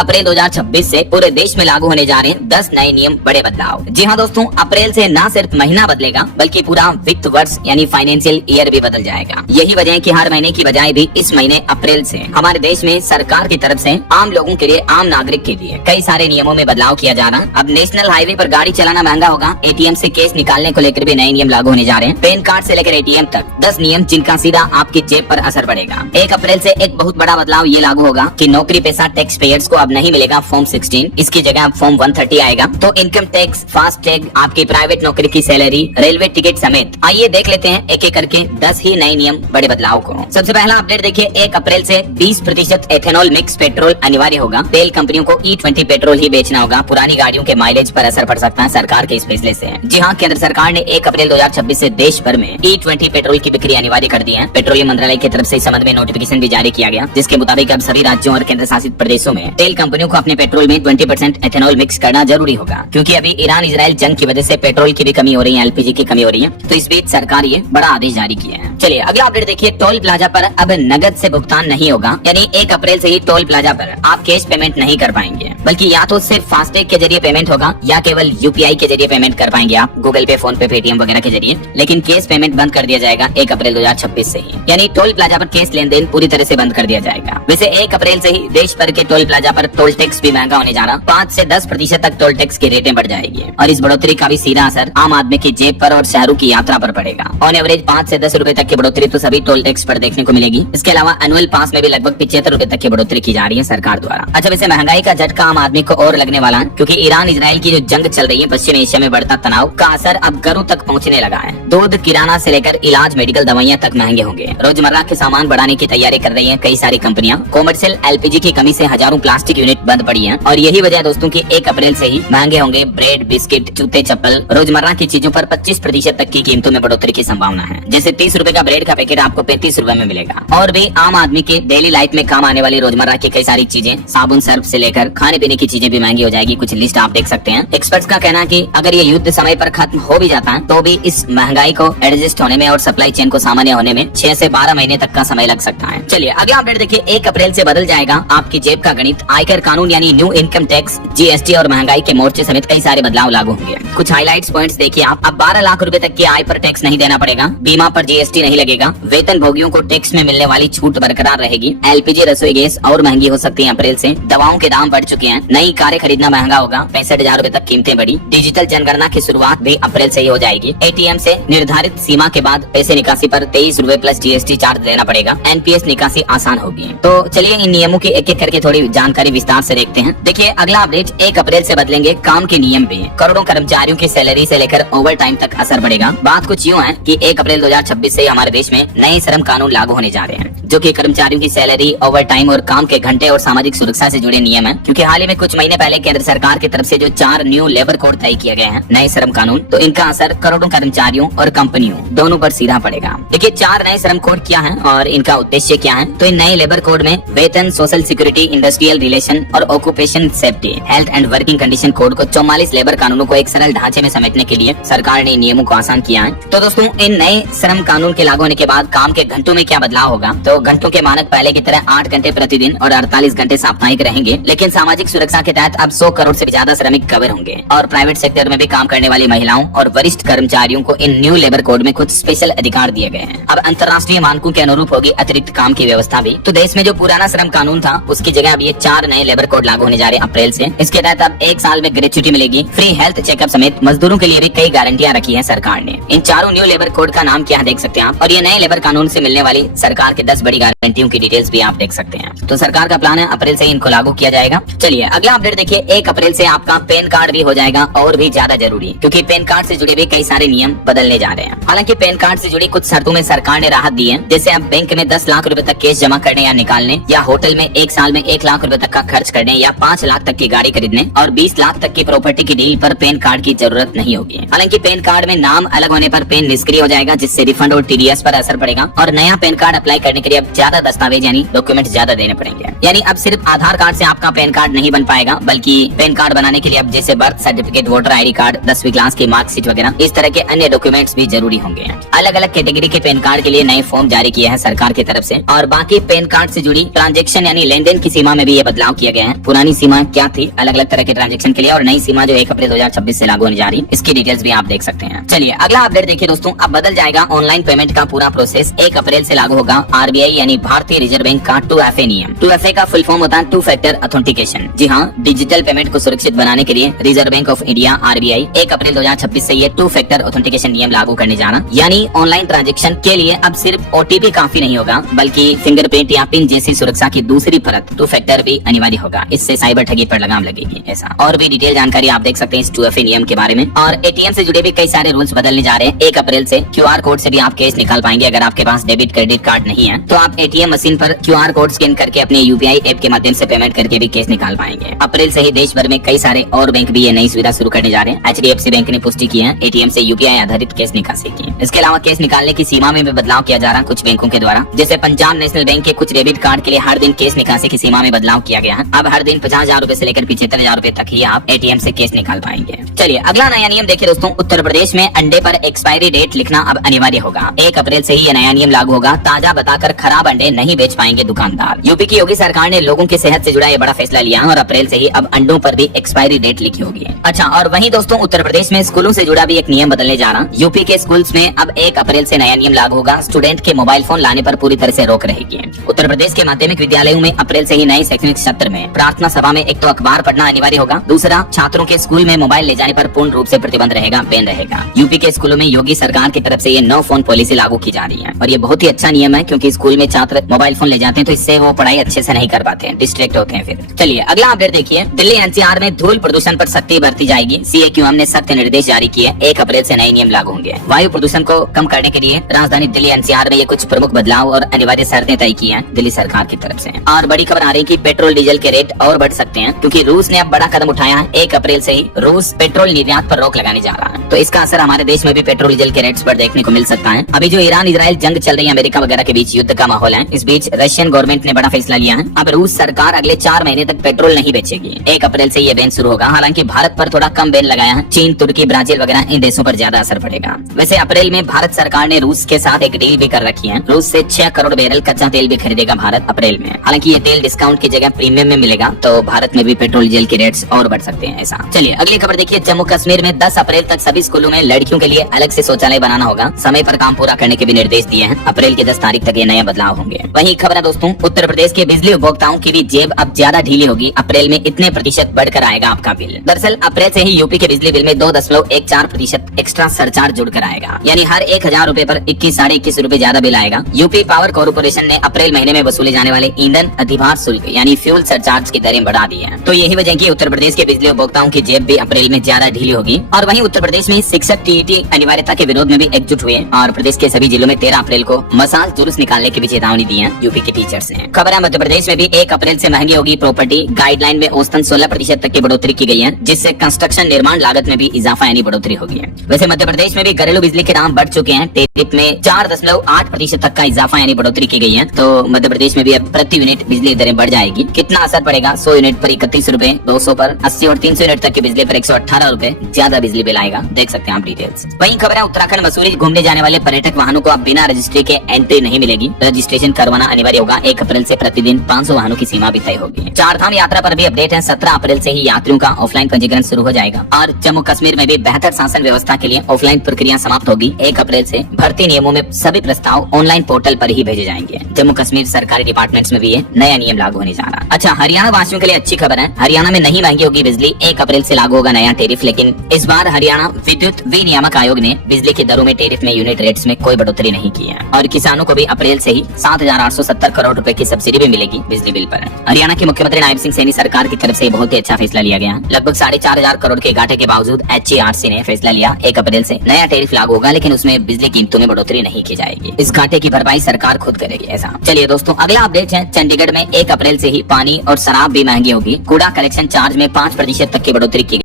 अप्रैल 2026 से पूरे देश में लागू होने जा रहे हैं 10 नए नियम, बड़े बदलाव। जी हाँ दोस्तों, अप्रैल से न सिर्फ महीना बदलेगा बल्कि पूरा वित्त वर्ष यानी फाइनेंशियल ईयर भी बदल जाएगा। यही वजह है कि हर महीने की बजाय भी इस महीने अप्रैल से हमारे देश में सरकार की तरफ से आम लोगों के लिए, आम नागरिक के लिए कई सारे नियमों में बदलाव किया जा रहा है। अब नेशनल हाईवे पर गाड़ी चलाना महंगा होगा, एटीएम से कैश निकालने को लेकर भी नए नियम लागू होने जा रहे हैं। पैन कार्ड से लेकर एटीएम तक 10 नियम जिनका सीधा आपकी जेब पर असर पड़ेगा। 1 अप्रैल से एक बहुत बड़ा बदलाव ये लागू होगा कि नौकरी पेशा टैक्स पेयर्स को अब नहीं मिलेगा फॉर्म 16, इसकी जगह अब फॉर्म 130 आएगा। तो इनकम टैक्स, फास्ट टैग, आपकी प्राइवेट नौकरी की सैलरी, रेलवे टिकट समेत आइए देख लेते हैं एक एक करके 10 ही नए नियम, बड़े बदलाव को। सबसे पहला अपडेट देखिए, 1 अप्रैल से 20% एथेनॉल मिक्स पेट्रोल अनिवार्य होगा। तेल कंपनियों को E20 पेट्रोल ही बेचना होगा। पुरानी गाड़ियों के माइलेज पर असर पड़ सकता है सरकार के इस फैसले से। जी हाँ, केंद्र सरकार ने 1 अप्रैल 2026 से देश भर में E20 पेट्रोल की बिक्री अनिवार्य कर दी है। पेट्रोलियम मंत्रालय की तरफ से इस संबंध में नोटिफिकेशन भी जारी किया गया, जिसके मुताबिक अब सभी राज्यों और केंद्र शासित प्रदेशों में तेल कंपनियों को अपने पेट्रोल में 20% एथेनॉल मिक्स करना जरूरी होगा, क्योंकि अभी ईरान इजराइल जंग की वजह से पेट्रोल की भी कमी हो रही है, एलपीजी की कमी हो रही है। तो इस बीच सरकार ये बड़ा आदेश जारी किया है। चलिए अगला अपडेट देखिए, टोल प्लाजा पर अब नगद से भुगतान नहीं होगा, यानी 1 अप्रैल से ही टोल प्लाजा पर आप कैश पेमेंट नहीं कर पाएंगे, बल्कि या तो सिर्फ फास्टैग के जरिए पेमेंट होगा या केवल यूपीआई के जरिए पेमेंट कर पाएंगे आप, गूगल पे, फोन पे, पेटीएम वगैरह के जरिए। लेकिन कैश पेमेंट बंद कर दिया जाएगा 1 अप्रैल 2026 से ही, यानी टोल प्लाजा पर कैश लेन देन पूरी तरह से बंद कर दिया जाएगा। वैसे 1 अप्रैल से ही देश भर के टोल प्लाजा पर टोल टैक्स भी महंगा होने जा रहा, 5 से 10% तक टोल टैक्स की रेटें बढ़ जाएगी और इस बढ़ोतरी का भी सीधा असर आम आदमी की जेब पर और शहरों की यात्रा पर पड़ेगा। ऑन एवरेज 5 से 10 रुपए तक की बढ़ोतरी तो सभी टोल टैक्स पर देखने को मिलेगी। इसके अलावा एनुअल पास में भी लगभग 75 रुपए तक की बढ़ोतरी की जा रही है सरकार द्वारा। अच्छा, वैसे महंगाई का झटका आम आदमी को और लगने वाला है, क्योंकि ईरान इजराइल की जो जंग चल रही है, पश्चिम एशिया में बढ़ता तनाव का असर अब घरों तक पहुंचने लगा है। दूध, किराना से लेकर इलाज, मेडिकल दवाइयां तक महंगे होंगे। रोजमर्रा के सामान बढ़ाने की तैयारी कर रही है कई सारी कंपनियां। कॉमर्शियल एलपीजी की कमी से हजारों प्लास्टिक यूनिट बंद पड़ी है और यही वजह दोस्तों की 1 अप्रैल से ही महंगे होंगे ब्रेड, बिस्किट, जूते, चप्पल। रोजमर्रा की चीजों पर 25% तक की कीमतों में बढ़ोतरी की संभावना है। जैसे 30 रुपए का ब्रेड का पैकेट आपको 35 रुपए में मिलेगा। और भी आम आदमी के डेली लाइफ में काम आने वाली रोजमर्रा की कई सारी चीजें, साबुन, सर्फ से लेकर खाने पीने की चीजें भी महंगी हो जाएगी। कुछ लिस्ट आप देख सकते हैं। एक्सपर्ट्स का कहना है कि अगर ये युद्ध समय पर खत्म हो भी जाता है तो भी इस महंगाई को एडजस्ट होने में और सप्लाई चेन को सामान्य होने में 6 से 12 महीने तक का समय लग सकता है। चलिए अगला अपडेट देखिए, 1 अप्रैल से बदल जाएगा आपकी जेब का गणित। आयकर कानून यानी न्यू इनकम टैक्स, जीएसटी और महंगाई के मोर्चे समेत कई सारे बदलाव लागू होंगे। कुछ हाइलाइट्स पॉइंट्स देखिए आप। अब 12 लाख रुपए तक की आय पर टैक्स नहीं देना पड़ेगा, बीमा पर जीएसटी नहीं लगेगा, वेतन भोगियों को टैक्स में मिलने वाली छूट बरकरार रहेगी। एलपीजी, रसोई गैस और महंगी हो सकती है अप्रैल से। दवाओं के दाम बढ़ चुके हैं, नई कारें खरीदना महंगा होगा, 65,000 रुपए तक कीमतें बढ़ी। डिजिटल जनगणना की शुरुआत भी अप्रैल से ही हो जाएगी। एटीएम से निर्धारित सीमा के बाद पैसे निकासी पर 23 रुपए प्लस जीएसटी चार्ज देना पड़ेगा। एनपीएस निकासी आसान होगी। तो चलिए इन नियमों की एक एक करके थोड़ी जानकारी विस्तार से देखते हैं। देखिए अगला अपडेट, 1 अप्रैल से बदलेंगे काम के नियम भी। करोड़ों कर्मचारियों की सैलरी से लेकर ओवर टाइम तक असर पड़ेगा। बात कुछ यूँ है कि 1 अप्रैल 2026 से हमारे देश में नए श्रम कानून लागू होने जा रहे हैं, जो कि कर्मचारियों की सैलरी, ओवर टाइम और काम के घंटे और सामाजिक सुरक्षा से जुड़े नियम है। क्योंकि हाल ही में कुछ महीने पहले केंद्र सरकार की तरफ से जो 4 न्यू लेबर कोड तय किए गए हैं, नए श्रम कानून, तो इनका असर करोड़ों कर्मचारियों और कंपनियों दोनों पर सीधा पड़ेगा। देखिए 4 नए श्रम कोड क्या हैं और इनका उद्देश्य क्या है। तो इन नए लेबर कोड में वेतन, सोशल सिक्योरिटी, इंडस्ट्रियल रिलेशन और occupation safety, health and working condition code को 44 लेबर कानूनों को एक सरल ढांचे में समेटने के लिए सरकार ने नियमों को आसान किया है। तो दोस्तों इन नए श्रम कानून के लागू होने के बाद काम के घंटों में क्या बदलाव होगा। तो घंटों के मानक पहले की तरह 8 घंटे प्रतिदिन और 48 घंटे साप्ताहिक रहेंगे, लेकिन सामाजिक सुरक्षा के तहत अब 100 करोड़ से भी ज्यादा श्रमिक कवर होंगे। और प्राइवेट सेक्टर में भी काम करने वाली महिलाओं और वरिष्ठ कर्मचारियों को इन न्यू लेबर कोड में कुछ स्पेशल अधिकार दिए गए हैं। अब अंतर्राष्ट्रीय मानकों के अनुरूप होगी अतिरिक्त काम की व्यवस्था भी। तो देश में जो पुराना श्रम कानून था उसकी जगह अब ये 4 नए लेबर कोड लागू होने जा रहे हैं अप्रैल से। इसके तहत अब 1 साल में ग्रेच्युटी मिलेगी, फ्री हेल्थ चेकअप समेत मजदूरों के लिए भी कई गारंटियां रखी है सरकार ने। इन 4 न्यू लेबर कोड का नाम क्या है देख सकते हैं आप, और ये नए लेबर कानून से मिलने वाली सरकार के 10 बड़ी गारंटियों की डिटेल्स भी आप देख सकते हैं। तो सरकार का प्लान है अप्रैल से इनको लागू किया जाएगा। चलिए अगला अपडेट देखिए, 1 अप्रैल से आपका पैन कार्ड भी हो जाएगा और भी ज्यादा जरूरी, क्योंकि पैन कार्ड से जुड़े भी कई सारे नियम बदलने जा रहे हैं। हालांकि पैन कार्ड से जुड़ी कुछ शर्तों में सरकार ने राहत दी है, जैसे अब बैंक में 10 लाख रुपए तक कैश जमा करने या निकालने, या होटल में 1 साल में 1 लाख रुपए तक का खर्च करने, या 5 लाख तक की गाड़ी खरीदने और 20 लाख तक की प्रॉपर्टी की डील पर पैन कार्ड की जरूरत नहीं होगी। हालांकि पैन कार्ड में नाम अलग होने पर पैन निष्क्रिय हो जाएगा, जिससे रिफंड और टीडीएस टीडीएस पर असर पड़ेगा और नया पैन कार्ड अप्लाई करने के लिए अब ज्यादा दस्तावेज यानी डॉक्यूमेंट ज्यादा देने पड़ेंगे। यानी अब सिर्फ आधार कार्ड से आपका पैन कार्ड नहीं बन पाएगा, बल्कि पैन कार्ड बनाने के लिए अब जैसे birth certificate, voter ID card, 10वीं क्लास की मार्कशीट वगैरह इस तरह के अन्य डॉक्यूमेंट्स भी जरूरी होंगे। अलग अलग कैटेगरी के पैन कार्ड के लिए नए फॉर्म जारी किए हैं सरकार की तरफ से। और बाकी पैन कार्ड से जुड़ी ट्रांजैक्शन यानी लेन देन की सीमा में भी ये बदलाव किया गया है। पुरानी सीमा क्या थी अलग अलग तरह के ट्रांजैक्शन के लिए, और नई सीमा जो 1 अप्रैल 2026 से लागू होने जा रही है, इसकी डिटेल्स भी आप देख सकते हैं। चलिए अगला अपडेट देखिए दोस्तों, अब बदल जाएगा ऑनलाइन पेमेंट का पूरा प्रोसेस। 1 अप्रैल से लागू होगा आरबीआई यानी भारतीय रिजर्व बैंक का 2FA नियम। 2FA का फुल फॉर्म होता है 2 फैक्टर ऑथेंटिकेशन। जी हाँ, डिजिटल पेमेंट को सुरक्षित बनाने के लिए reserve bank of India RBI 1 अप्रैल 2026 से ये 2 फैक्टर ऑथेंटिकेशन नियम लागू करने जा रहा, यानी ऑनलाइन ट्रांजैक्शन के लिए अब सिर्फ ओटीपी काफी नहीं होगा, बल्कि फिंगरप्रिंट या पिन जैसी सुरक्षा की दूसरी परत 2 फैक्टर भी अनिवार्य होगा। इससे साइबर ठगी पर लगाम लगेगी। ऐसा और भी डिटेल जानकारी आप देख सकते हैं इस 2FA नियम के बारे में। और एटीएम से जुड़े भी कई सारे रूल्स बदलने जा रहे हैं। 1 अप्रैल से क्यूआर कोड से भी आप कैश निकाल पाएंगे। अगर आपके पास डेबिट क्रेडिट कार्ड नहीं है तो आप एटीएम मशीन पर क्यूआर कोड स्कैन करके अपने यूपीआई ऐप के माध्यम से पेमेंट करके भी कैश निकाल पाएंगे। अप्रैल से ही देश भर में कई सारे और बैंक भी ये नई सुविधा शुरू करने जा रहे हैं। HDFC बैंक ने पुष्टि की है एटीएम से यूपीआई आधारित कैश निकासी की। इसके अलावा कैश निकालने की सीमा में भी बदलाव किया जा रहा है कुछ बैंकों के द्वारा। जैसे पंजाब नेशनल बैंक के कुछ डेबिट कार्ड के लिए हर दिन कैश निकासी की सीमा में बदलाव किया गया है। अब हर दिन 50,000 रूपए से लेकर 75,000 रूपए तक ही आप एटीएम से कैश निकाल पाएंगे। चलिए अगला नया नियम देखिए दोस्तों, उत्तर प्रदेश में अंडे पर एक्सपायरी डेट लिखना अब अनिवार्य होगा। 1 अप्रैल से ही ये नया नियम लागू होगा। ताजा बताकर खराब अंडे नहीं बेच पाएंगे दुकानदार। यूपी की योगी सरकार ने लोगों की सेहत से जुड़ा ये बड़ा फैसला लिया और अप्रैल से ही अब अंडों पर भी एक्सपायरी डेट लिखी होगी। अच्छा, और वहीं दोस्तों उत्तर प्रदेश में स्कूलों से जुड़ा भी एक नियम बदलने जा रहा। यूपी के स्कूल्स में अब 1 अप्रैल से नया नियम लागू होगा। स्टूडेंट के मोबाइल फोन लाने पर पूरी तरह से रोक रहेगी। उत्तर प्रदेश के माध्यमिक विद्यालयों में अप्रैल से ही नए शैक्षणिक सत्र में प्रार्थना सभा में एक तो अखबार पढ़ना अनिवार्य होगा, दूसरा छात्रों के स्कूल में मोबाइल ले जाने पर पूर्ण रूप से प्रतिबंध रहेगा, बैन रहेगा। यूपी के स्कूलों में योगी सरकार की तरफ से ये नो फोन पॉलिसी लागू की जा रही है और ये बहुत ही अच्छा नियम है, क्योंकि स्कूल में छात्र मोबाइल फोन ले जाते हैं तो इससे वो पढ़ाई अच्छे से नहीं कर पाते हैं, डिस्ट्रैक्ट होते हैं। फिर चलिए अगला अपडेट देखिए, दिल्ली एनसीआर में धूल प्रदूषण पर सख्ती बरती जाएगी। सीएक्यूएम ने सख्त निर्देश जारी किए। 1 अप्रैल से नए नियम लागू होंगे। वायु प्रदूषण को कम करने के लिए राजधानी दिल्ली एनसीआर में ये कुछ प्रमुख बदलाव और अनिवार्य शर्तें तय की हैं दिल्ली सरकार की तरफ से। और बड़ी खबर आ रही है कि पेट्रोल डीजल के रेट और बढ़ सकते हैं, क्योंकि रूस ने अब बड़ा कदम उठाया है। 1 अप्रैल से ही रूस पेट्रोल निर्यात पर रोक लगाने जा रहा है, तो इसका असर हमारे देश में भी पेट्रोल डीजल के रेट्स पर देखने को मिल सकता है। अभी जो ईरान इजराइल जंग चल रही है, अमेरिका वगैरह के बीच युद्ध का माहौल है, इस बीच रशियन गवर्नमेंट ने बड़ा फैसला लिया है। अब रूस सरकार अगले 4 महीने तक पेट्रोल नहीं बेचेगी। 1 अप्रैल से ये बैन शुरू होगा। हालांकि भारत पर थोड़ा कम बैन लगाया है। चीन, तुर्की, ब्राजील वगैरह इन देशों पर ज्यादा असर पड़ेगा। वैसे अप्रैल में भारत सरकार ने रूस के साथ एक डील भी कर रखी है। रूस से 6 करोड़ बैरल कच्चा तेल भी खरीदेगा भारत अप्रैल में। हालांकि ये तेल डिस्काउंट की जगह प्रीमियम में मिलेगा, तो भारत में भी पेट्रोल डीजल के रेट्स और बढ़ सकते हैं। ऐसा चलिए अगली खबर देखिए, जम्मू कश्मीर में 10 अप्रैल तक सभी स्कूलों में लड़कियों के लिए अलग से शौचालय बनाना होगा। समय पर काम पूरा करने के भी निर्देश दिए हैं। अप्रैल की 10 तारीख तक ये नए बदलाव होंगे। वहीं खबर है दोस्तों, उत्तर प्रदेश के बिजली उपभोक्ताओं की भी जेब अब ज्यादा ढीली होगी। अप्रैल में इतने प्रतिशत बढ़कर आएगा आपका बिल। दरअसल अप्रैल से ही यूपी के बिजली बिल में 2.14% एक्स्ट्रा सरचार्ज जुड़कर आएगा। यानी हर 1,000 रूपए पर 21 साढ़े 21 रूपए ज्यादा बिल आएगा। यूपी पावर कॉर्पोरेशन ने अप्रैल महीने में वसूले जाने वाले ईंधन अधिभार शुल्क यानी फ्यूल सरचार्ज की दरें बढ़ा दी है। तो यही वजह की उत्तर प्रदेश के बिजली उपभोक्ताओं की जेब भी अप्रैल में ज्यादा ढीली होगी। और वहीं उत्तर प्रदेश में शिक्षक टीईटी अनिवार्यता के विरोध में भी एकजुट हुए और प्रदेश के सभी जिलों में 13 अप्रैल को मसाल जुलूस निकालने की भी चेतावनी दी है यूपी के टीचर्स ने। खबर है मध्य प्रदेश में भी 1 अप्रैल से महंगी होगी प्रॉपर्टी। गाइडलाइन में औसतन 16% तक की बढ़ोतरी की गई है, जिससे कंस्ट्रक्शन निर्माण लागत में भी इजाफा यानी बढ़ोतरी होगी है। वैसे मध्य प्रदेश में भी घरेलू बिजली के दाम बढ़ चुके हैं। टेरिफ में 4.8% तक का इजाफा यानी बढ़ोतरी की गई है। तो मध्य प्रदेश में भी अब प्रति यूनिट बिजली दरें बढ़ जाएगी। कितना असर पड़ेगा? 100 यूनिट पर 31 रूपए, 200 पर 80 और 300 यूनिट तक की बिजली पर 118 रूपए ज्यादा बिजली बिल आएगा। देख सकते हैं आप डिटेल्स। वहीं खबर है उत्तराखंड मसूरी घूमने जाने वाले पर्यटक वाहनों को अब बिना रजिस्ट्री के एंट्री नहीं मिलेगी। रजिस्ट्रेशन करवाना अनिवार्य होगा। 1 अप्रैल से प्रतिदिन 500 वाहनों की सीमा भी तय होगी। 4 धाम यात्रा पर भी अपडेट है। 17 अप्रैल से ही यात्रियों का ऑफलाइन पंजीकरण शुरू हो जाएगा। और जम्मू कश्मीर में भी बेहतर शासन व्यवस्था के लिए ऑफलाइन प्रक्रिया समाप्त होगी। 1 अप्रैल से भर्ती नियमों में सभी प्रस्ताव ऑनलाइन पोर्टल पर ही भेजे जाएंगे। जम्मू कश्मीर सरकारी डिपार्टमेंट्स में भी ये नया नियम लागू होने जा रहा है। अच्छा, हरियाणा वासियों के लिए अच्छी खबर है। हरियाणा में नहीं महंगी होगी बिजली। 1 अप्रैल से लागू होगा नया टेरिफ। लेकिन इस बार हरियाणा विद्युत विनियामक आयोग ने बिजली की दरों में टेरिफ में यूनिट रेट्स में कोई बढ़ोतरी नहीं की है। और किसानों को भी अप्रैल से ही 7,870 करोड़ रुपए की सब्सिडी भी मिलेगी बिजली बिल पर। हरियाणा के मुख्यमंत्री नायब सिंह सैनी सरकार की तरफ से बहुत ही अच्छा फैसला लिया गया। लगभग 4,500 करोड़ के घाटे के बावजूद HERC ने फैसला लिया 1 अप्रैल से नया टेरिफ लागू होगा, लेकिन उसमें बिजली कीमतों में बढ़ोतरी नहीं की जाएगी। इस घाटे की भरपाई सरकार खुद करेगी। ऐसा चलिए दोस्तों, अगला अपडेट है चंडीगढ़ में 1 अप्रैल से ही पानी और शराब भी महंगी होगी। कूड़ा कलेक्शन चार्ज में 5% तक की बढ़ोतरी की